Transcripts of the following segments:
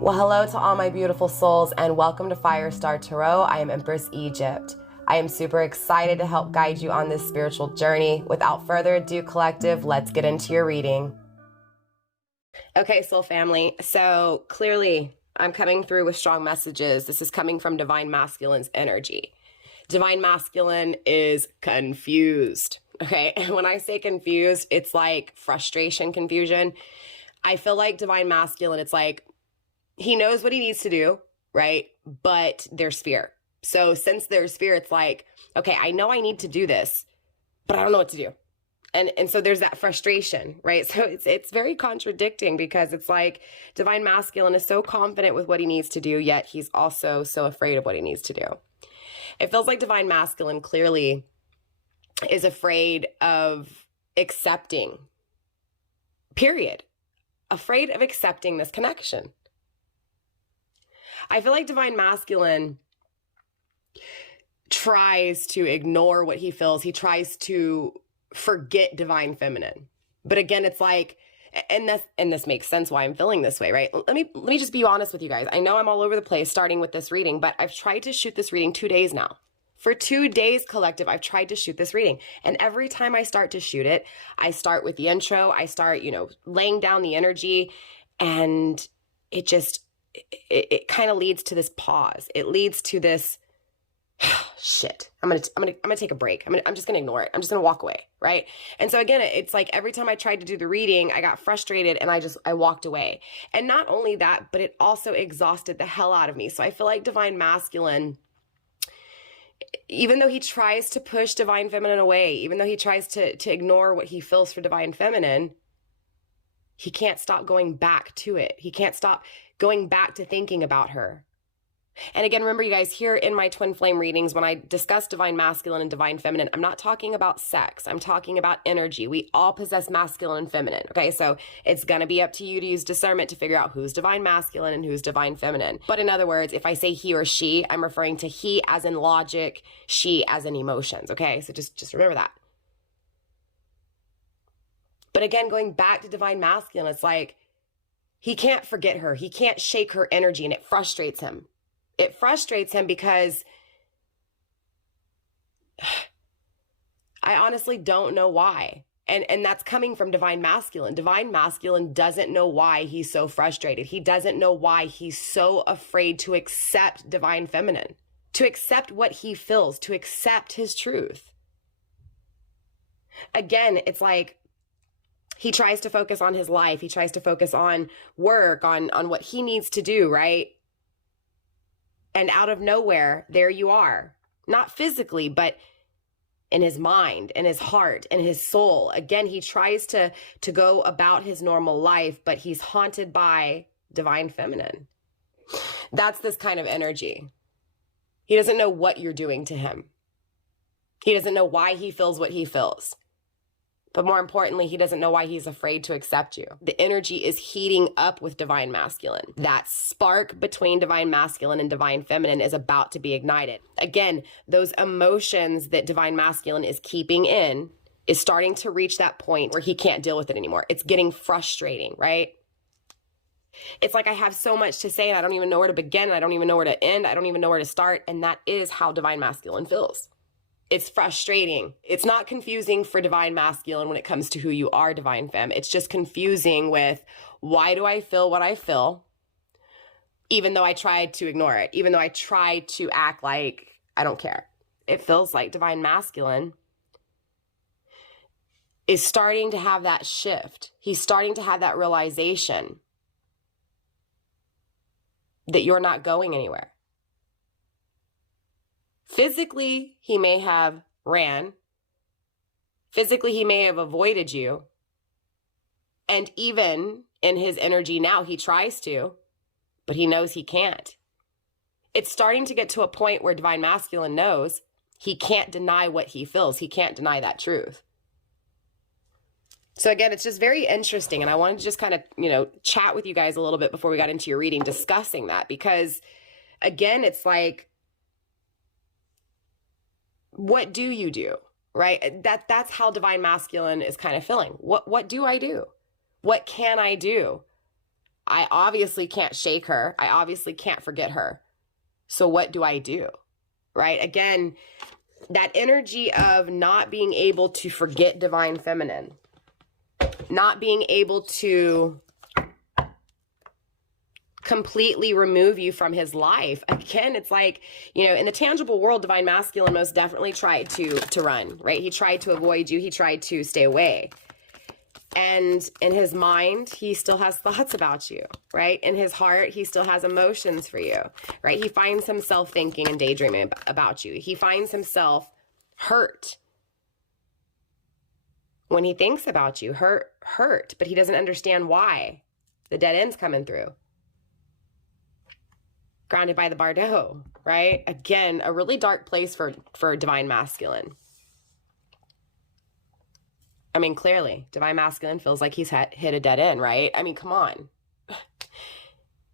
Well, hello to all my beautiful souls and welcome to Firestar Tarot. I am Empress Egypt. I am super excited to help guide you on this spiritual journey. Without further ado, collective, let's get into your reading. Okay, soul family. So clearly I'm coming through with strong messages. This is coming from Divine Masculine's energy. Divine Masculine is confused. Okay, and when I say confused, it's like frustration, confusion. I feel like Divine Masculine, it's like, he knows what he needs to do, right? But there's fear. So since there's fear, it's like, okay, I know I need to do this, but I don't know what to do. And so there's that frustration, right? So it's very contradicting because it's like Divine Masculine is so confident with what he needs to do, yet he's also so afraid of what he needs to do. It feels like Divine Masculine clearly is afraid of accepting, period. Afraid of accepting this connection. I feel like Divine Masculine tries to ignore what he feels. He tries to forget Divine Feminine. But again, it's like, and this makes sense why I'm feeling this way, right? Let me just be honest with you guys. I know I'm all over the place starting with this reading, but I've tried to shoot this reading 2 days now. For 2 days, collective, I've tried to shoot this reading. And every time I start to shoot it, I start with the intro, I start, laying down the energy, and it kind of leads to this pause. It leads to this shit. I'm gonna take a break. I'm just gonna ignore it. I'm just gonna walk away, right? And so again, it's like every time I tried to do the reading, I got frustrated and I walked away. And not only that, but it also exhausted the hell out of me. So I feel like Divine Masculine, even though he tries to push Divine Feminine away, even though he tries to ignore what he feels for Divine Feminine, he can't stop going back to it. He can't stop going back to thinking about her. And again, remember you guys, here in my twin flame readings, when I discuss Divine Masculine and Divine Feminine, I'm not talking about sex. I'm talking about energy. We all possess masculine and feminine. Okay, so it's going to be up to you to use discernment to figure out who's Divine Masculine and who's Divine Feminine. But in other words, if I say he or she, I'm referring to he as in logic, she as in emotions. Okay, so just remember that. But again, going back to Divine Masculine, it's like he can't forget her. He can't shake her energy, and it frustrates him. It frustrates him because I honestly don't know why. And that's coming from Divine Masculine. Divine Masculine doesn't know why he's so frustrated. He doesn't know why he's so afraid to accept Divine Feminine, to accept what he feels, to accept his truth. Again, it's like he tries to focus on his life. He tries to focus on work, on what he needs to do, right? And out of nowhere, there you are. Not physically, but in his mind, in his heart, in his soul. Again, he tries to go about his normal life, but he's haunted by Divine Feminine. That's this kind of energy. He doesn't know what you're doing to him. He doesn't know why he feels what he feels. But more importantly, he doesn't know why he's afraid to accept you. The energy is heating up with Divine Masculine. That spark between Divine Masculine and Divine Feminine is about to be ignited. Again, those emotions that Divine Masculine is keeping in is starting to reach that point where he can't deal with it anymore. It's getting frustrating, right? It's like I have so much to say and I don't even know where to begin and I don't even know where to end. I don't even know where to start. And that is how Divine Masculine feels. It's frustrating. It's not confusing for Divine Masculine when it comes to who you are, Divine Femme. It's just confusing with, why do I feel what I feel, even though I tried to ignore it, even though I tried to act like I don't care. It feels like Divine Masculine is starting to have that shift. He's starting to have that realization that you're not going anywhere. Physically, he may have ran. Physically, he may have avoided you. And even in his energy now, he tries to, but he knows he can't. It's starting to get to a point where Divine Masculine knows he can't deny what he feels. He can't deny that truth. So again, it's just very interesting. And I wanted to just kind of, chat with you guys a little bit before we got into your reading, discussing that. Because again, it's like, what do you do, right? That's how Divine Masculine is kind of feeling. What do I do? What can I do? I obviously can't shake her. I obviously can't forget her. So what do I do? Right? Again, that energy of not being able to forget divine feminine, not being able to completely remove you from his life. Again, it's like, you know, in the tangible world, divine masculine most definitely tried to run, right? He tried to avoid you. He tried to stay away. And in his mind, he still has thoughts about you, right? In his heart, he still has emotions for you, right? He finds himself thinking and daydreaming about you. He finds himself hurt when he thinks about you, hurt, but he doesn't understand why. The dead end's coming through. Grounded by the Bardo, right? Again, a really dark place for divine masculine. I mean, clearly, divine masculine feels like he's hit a dead end, right? I mean, come on.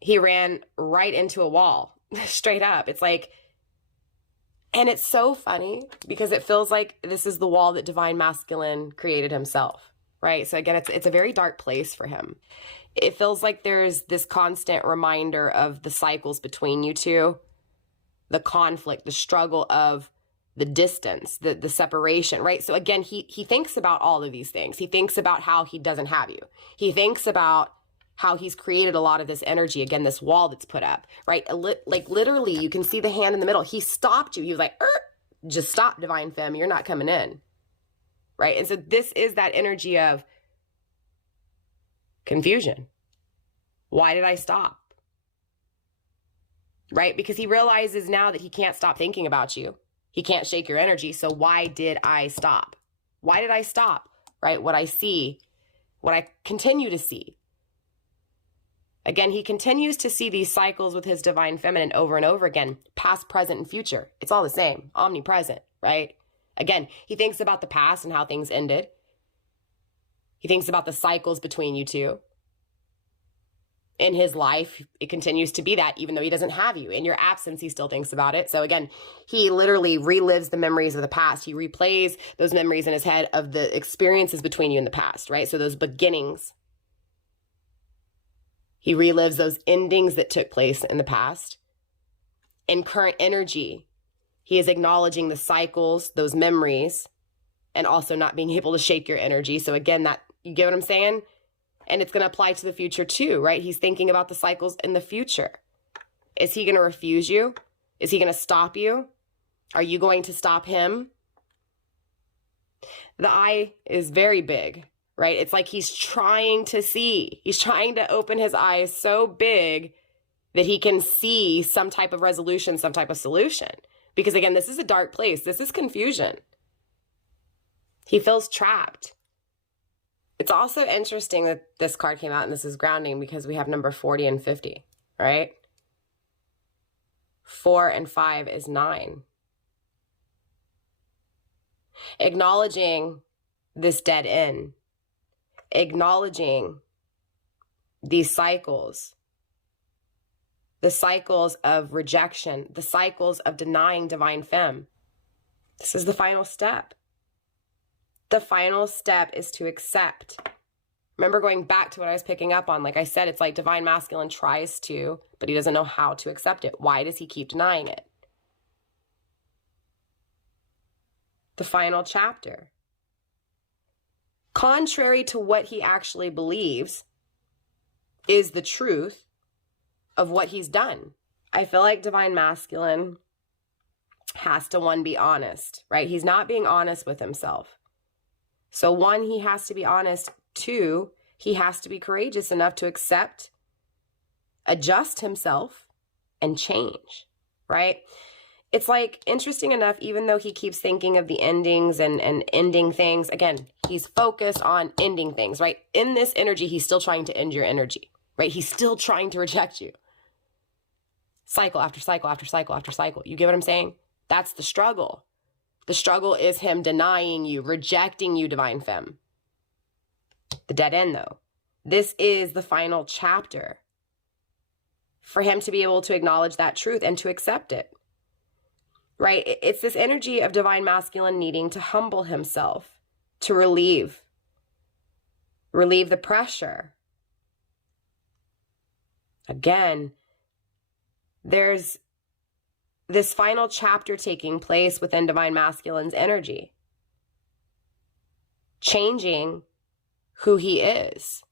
He ran right into a wall, straight up. It's like, and it's so funny because it feels like this is the wall that divine masculine created himself, right? So again, it's a very dark place for him. It feels like there's this constant reminder of the cycles between you two, the conflict, the struggle of the distance, the separation, right? So again, he thinks about all of these things. He thinks about how he doesn't have you. He thinks about how he's created a lot of this energy, again, this wall that's put up, right? Like literally, you can see the hand in the middle. He stopped you. He was like, just stop, divine femme. You're not coming in, right? And so this is that energy of confusion. Why did I stop? Right? Because he realizes now that he can't stop thinking about you. He can't shake your energy. So why did I stop? Why did I stop? Right? What I see, what I continue to see. Again, he continues to see these cycles with his divine feminine over and over again, past, present, and future. It's all the same, omnipresent, right? Again, he thinks about the past and how things ended. He thinks about the cycles between you two. In his life, it continues to be that, even though he doesn't have you. In your absence, he still thinks about it. So again, he literally relives the memories of the past. He replays those memories in his head of the experiences between you in the past, right? So those beginnings. He relives those endings that took place in the past. In current energy, he is acknowledging the cycles, those memories, and also not being able to shake your energy. So again, that, you get what I'm saying? And it's going to apply to the future too, right? He's thinking about the cycles in the future. Is he going to refuse you? Is he going to stop you? Are you going to stop him? The eye is very big, right? It's like he's trying to see. He's trying to open his eyes so big that he can see some type of resolution, some type of solution. Because again, this is a dark place. This is confusion. He feels trapped. It's also interesting that this card came out, and this is grounding because we have number 40 and 50, right? 4 and 5 is 9. Acknowledging this dead end, acknowledging these cycles, the cycles of rejection, the cycles of denying divine femme. This is the final step. The final step is to accept. Remember, going back to what I was picking up on, like I said, it's like divine masculine tries to, but he doesn't know how to accept it. Why does he keep denying it? The final chapter. Contrary to what he actually believes is the truth of what he's done. I feel like divine masculine has to, one, be honest, right? He's not being honest with himself. So one, he has to be honest. Two, he has to be courageous enough to accept, adjust himself, and change, right? It's like, interesting enough, even though he keeps thinking of the endings and ending things, again, he's focused on ending things, right? In this energy, he's still trying to end your energy, right? He's still trying to reject you. Cycle after cycle after cycle after cycle. You get what I'm saying? That's the struggle. The struggle is him denying you, rejecting you, divine femme. The dead end, though. This is the final chapter for him to be able to acknowledge that truth and to accept it, right? It's this energy of divine masculine needing to humble himself, to relieve the pressure, Again, there's this final chapter taking place within Divine Masculine's energy, changing who he is.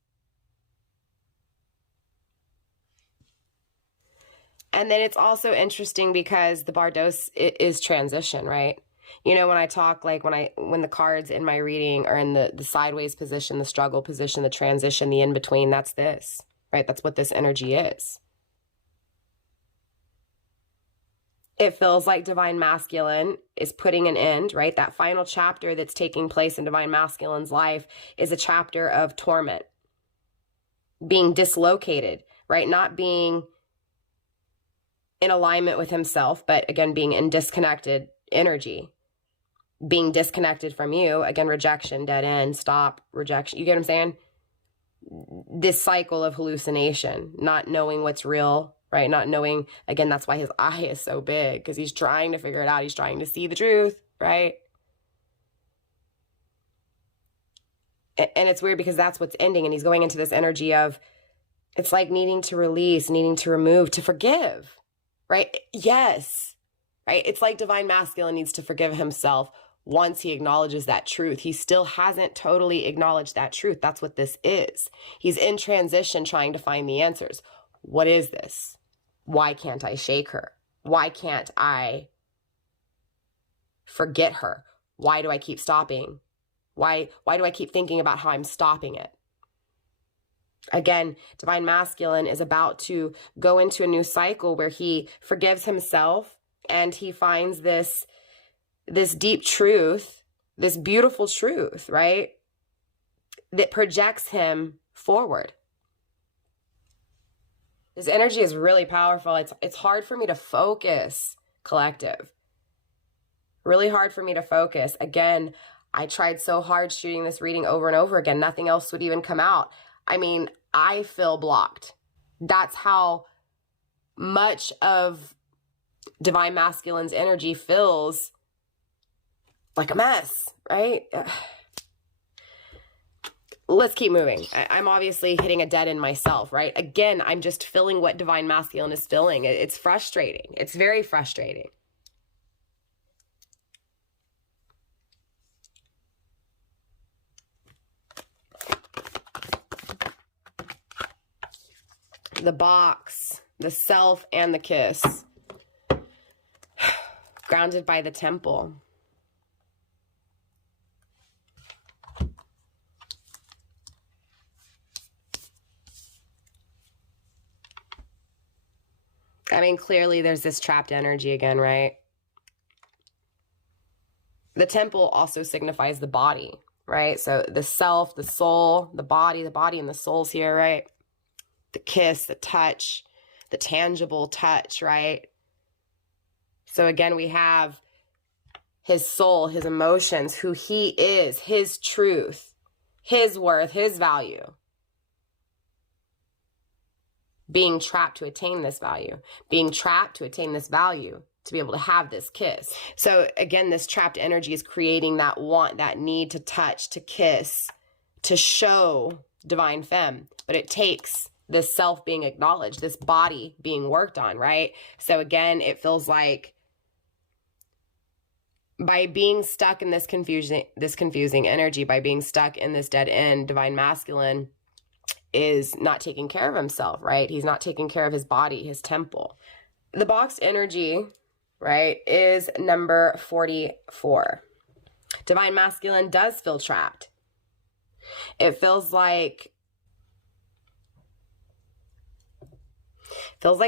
And then it's also interesting because the Bardos is transition, right? You know, when I talk, like when the cards in my reading are in the sideways position, the struggle position, the transition, the in-between, that's this, right? That's what this energy is. It feels like Divine Masculine is putting an end, right? That final chapter that's taking place in Divine Masculine's life is a chapter of torment, being dislocated, right? Not being in alignment with himself, but again, being in disconnected energy, being disconnected from you, again, rejection, dead end, stop, rejection. You get what I'm saying? This cycle of hallucination, not knowing what's real, right? Not knowing, again, that's why his eye is so big, because he's trying to figure it out. He's trying to see the truth, right? And it's weird because that's what's ending, and he's going into this energy of, it's like needing to release, needing to remove, to forgive, right? Yes, right? It's like Divine Masculine needs to forgive himself once he acknowledges that truth. He still hasn't totally acknowledged that truth. That's what this is. He's in transition trying to find the answers. What is this? Why can't I shake her? Why can't I forget her? Why do I keep stopping? Why do I keep thinking about how I'm stopping it? Again, Divine Masculine is about to go into a new cycle where he forgives himself and he finds this deep truth, this beautiful truth, right? That projects him forward. This energy is really powerful. It's hard for me to focus, collective. Really hard for me to focus. Again, I tried so hard shooting this reading over and over again. Nothing else would even come out. I mean, I feel blocked. That's how much of Divine Masculine's energy feels like a mess, right? Let's keep moving. I'm obviously hitting a dead end myself, right? Again, I'm just feeling what Divine Masculine is feeling. It's frustrating. It's very frustrating. The box, the self, and the kiss. Grounded by the temple. I mean, clearly there's this trapped energy again, right? The temple also signifies the body, right? So the self, the soul, the body and the soul's here, right? The kiss, the touch, the tangible touch, right? So again, we have his soul, his emotions, who he is, his truth, his worth, his value. Being trapped to attain this value, being trapped to attain this value, to be able to have this kiss. So again, this trapped energy is creating that want, that need to touch, to kiss, to show Divine Femme. But it takes this self being acknowledged, this body being worked on, right? So again, it feels like by being stuck in this confusing energy, by being stuck in this dead end, Divine Masculine is not taking care of himself, right? He's not taking care of his body, his temple. The boxed energy, right, is number 44. Divine Masculine does feel trapped. It feels like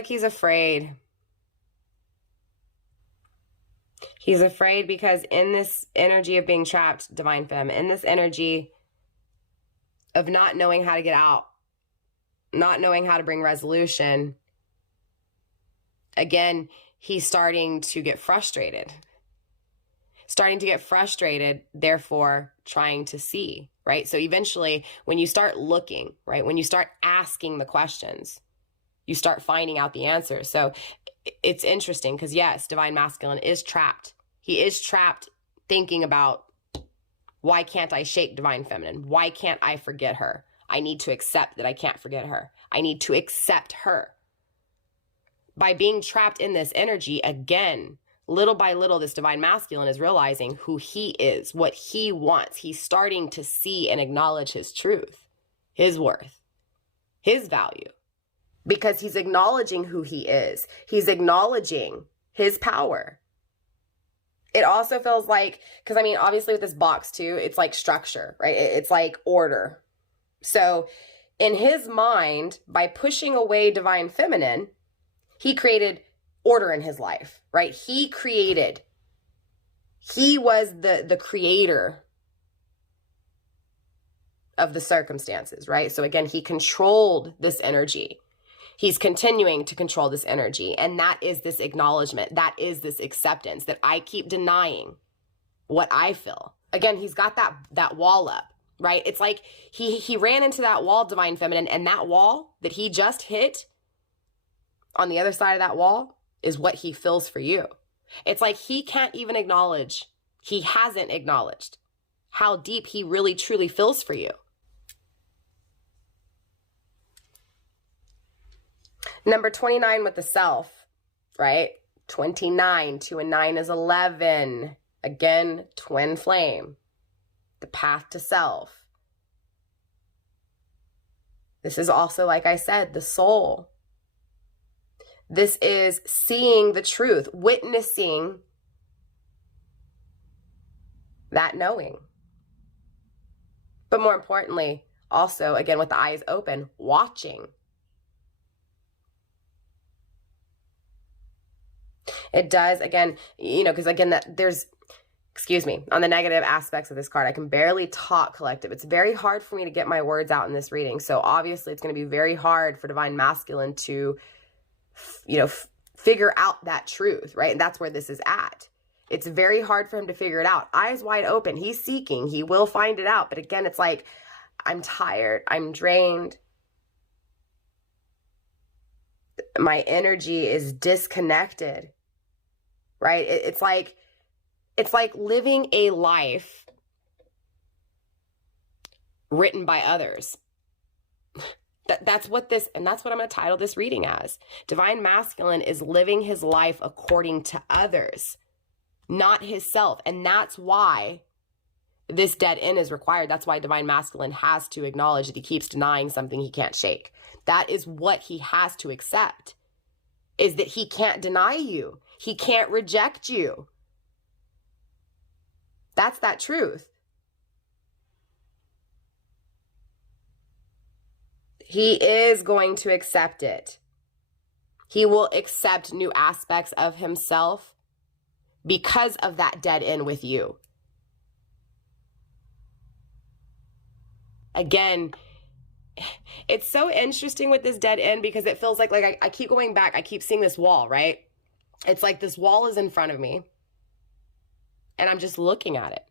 he's afraid. He's afraid because in this energy of being trapped, Divine Femme, in this energy of not knowing how to get out, not knowing how to bring resolution, again, he's starting to get frustrated. Therefore trying to see, right? So eventually, when you start looking, right, when you start asking the questions, you start finding out the answers. So it's interesting because, yes, Divine Masculine is trapped. He is trapped thinking about, why can't I shake Divine Feminine? Why can't I forget her? I need to accept that I can't forget her. I need to accept her. by being trapped in this energy, again, little by little, this divine masculine is realizing who he is, what he wants. He's starting to see and acknowledge his truth, his worth, his value, because he's acknowledging who he is. He's acknowledging his power. It also feels like, because I mean, obviously with this box too, it's like structure, right? It's like order. So in his mind, by pushing away divine feminine, he created order in his life, right? He was the creator of the circumstances, right? So again, he controlled this energy. He's continuing to control this energy. And that is this acknowledgement. That is this acceptance that I keep denying what I feel. Again, he's got that wall up, right? It's like he ran into that wall, divine feminine, and that wall that he just hit, on the other side of that wall is what he feels for you. It's like he can't even acknowledge, he hasn't acknowledged how deep he really truly feels for you. Number 29 with the self, right? 29, 2 and 9 is 11. Again, twin flame, the path to self. This is also, like I said, the soul. This is seeing the truth, witnessing that knowing. But more importantly, also, again, with the eyes open, watching. It does, again, because again, on the negative aspects of this card, I can barely talk, collective. It's very hard for me to get my words out in this reading. So obviously it's going to be very hard for divine masculine to, figure out that truth, right? And that's where this is at. It's very hard for him to figure it out. Eyes wide open. He's seeking. He will find it out. But again, it's like, I'm tired. I'm drained. My energy is disconnected, right? It's like living a life written by others. That's what I'm going to title this reading as. Divine masculine is living his life according to others, not his self. And that's why this dead end is required. That's why divine masculine has to acknowledge that he keeps denying something he can't shake. That is what he has to accept, is that he can't deny you. He can't reject you. That's that truth. He is going to accept it. He will accept new aspects of himself because of that dead end with you. Again, it's so interesting with this dead end because it feels like I keep going back. I keep seeing this wall, right? It's like this wall is in front of me and I'm just looking at it.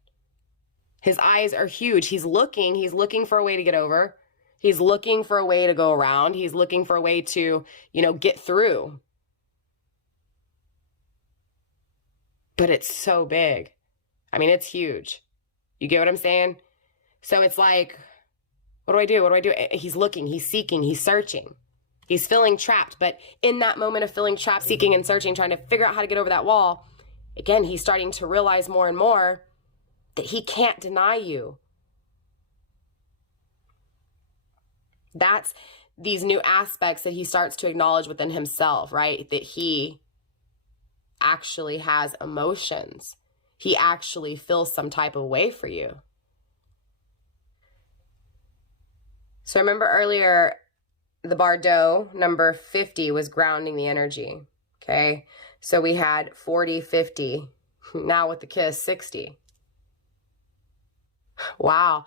His eyes are huge. He's looking for a way to get over. He's looking for a way to go around. He's looking for a way to, get through. But it's so big. I mean, it's huge. You get what I'm saying? So it's like, what do I do? What do I do? He's looking, he's seeking, he's searching. He's feeling trapped. But in that moment of feeling trapped, seeking and searching, trying to figure out how to get over that wall, again, he's starting to realize more and more that he can't deny you. That's these new aspects that he starts to acknowledge within himself, right? That he actually has emotions. He actually feels some type of way for you. So remember earlier, the Bardo, number 50, was grounding the energy, okay? So we had 40, 50, now with the kiss, 60. Wow.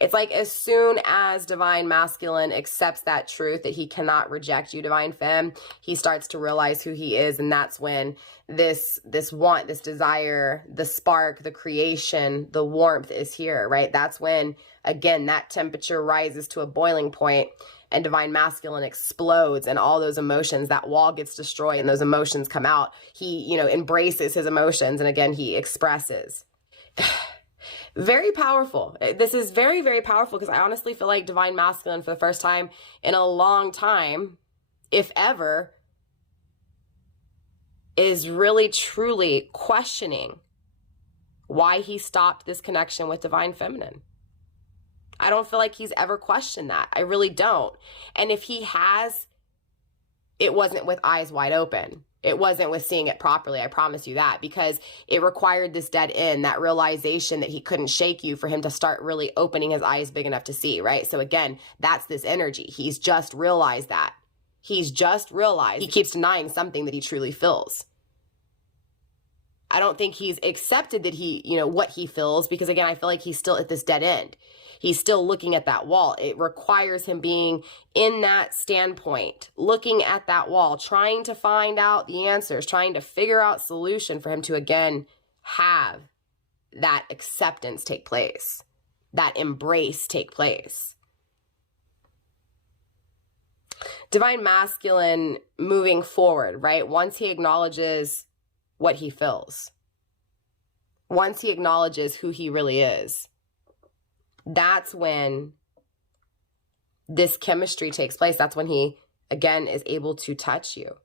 It's like as soon as divine masculine accepts that truth that he cannot reject you, divine femme, he starts to realize who he is. And that's when this want, this desire, the spark, the creation, the warmth is here, right? That's when, again, that temperature rises to a boiling point and divine masculine explodes and all those emotions, that wall gets destroyed and those emotions come out. He, embraces his emotions and again, he expresses. Very powerful. This is very, very powerful because I honestly feel like divine masculine for the first time in a long time if ever, is really truly questioning why he stopped this connection with Divine Feminine. I don't feel like he's ever questioned that. I really don't. And if he has, it wasn't with eyes wide open. It wasn't with seeing it properly. I promise you that, because it required this dead end, that realization that he couldn't shake you, for him to start really opening his eyes big enough to see, right? So again, that's this energy. He's just realized that. He's just realized he keeps denying something that he truly feels. I don't think he's accepted that he, what he feels, because again, I feel like he's still at this dead end. He's still looking at that wall. It requires him being in that standpoint, looking at that wall, trying to find out the answers, trying to figure out solution for him to, again, have that acceptance take place, that embrace take place. Divine Masculine moving forward, right? Once he acknowledges what he feels, once he acknowledges who he really is, that's when this chemistry takes place. That's when he, again, is able to touch you.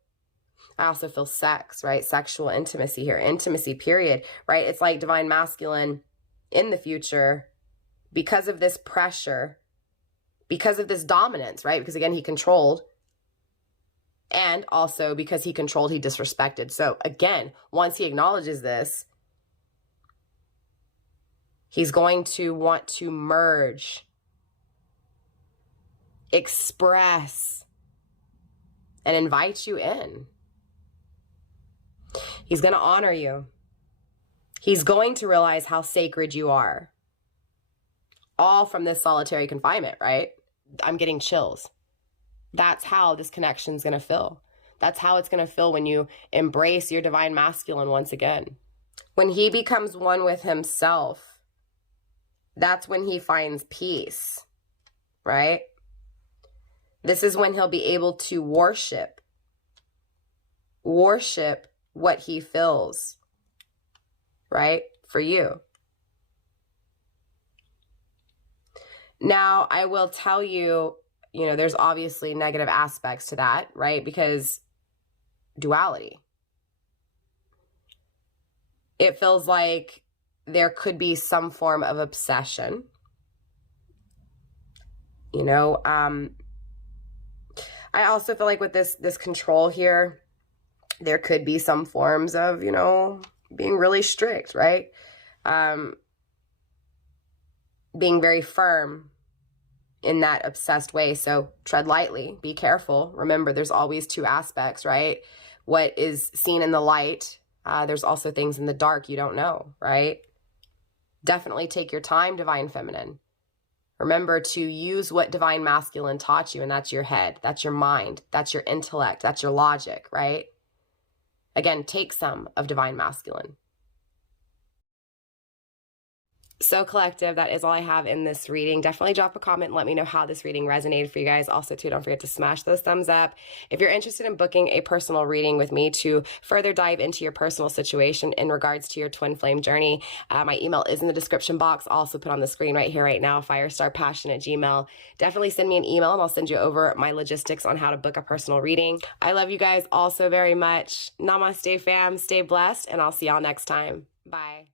I also feel sex, right? Sexual intimacy here, intimacy, period, right? It's like Divine Masculine in the future, because of this pressure, because of this dominance, right? Because again, he controlled. And also because he controlled, he disrespected. So again, once he acknowledges this, he's going to want to merge, express, and invite you in. He's going to honor you. He's going to realize how sacred you are. All from this solitary confinement, right? I'm getting chills. That's how this connection is going to feel. That's how it's going to feel when you embrace your Divine Masculine once again. When he becomes one with himself, that's when he finds peace, right? This is when he'll be able to worship what he feels, right? For you. Now, I will tell you, there's obviously negative aspects to that, right? Because duality. It feels like there could be some form of obsession. I also feel like with this control here, there could be some forms of, being really strict, right? Being very firm in that obsessed way. So tread lightly, be careful. Remember, there's always two aspects, right? What is seen in the light, there's also things in the dark you don't know, right? Definitely take your time, Divine Feminine. Remember to use what Divine Masculine taught you, and that's your head, that's your mind, that's your intellect, that's your logic, right? Again, take some of Divine Masculine. So collective, that is all I have in this reading. Definitely drop a comment and let me know how this reading resonated for you guys. Also, too, don't forget to smash those thumbs up. If you're interested in booking a personal reading with me to further dive into your personal situation in regards to your twin flame journey, my email is in the description box. I'll also put on the screen right here, right now, firestarpassion@gmail.com. Definitely send me an email and I'll send you over my logistics on how to book a personal reading. I love you guys all so very much. Namaste, fam. Stay blessed, and I'll see y'all next time. Bye.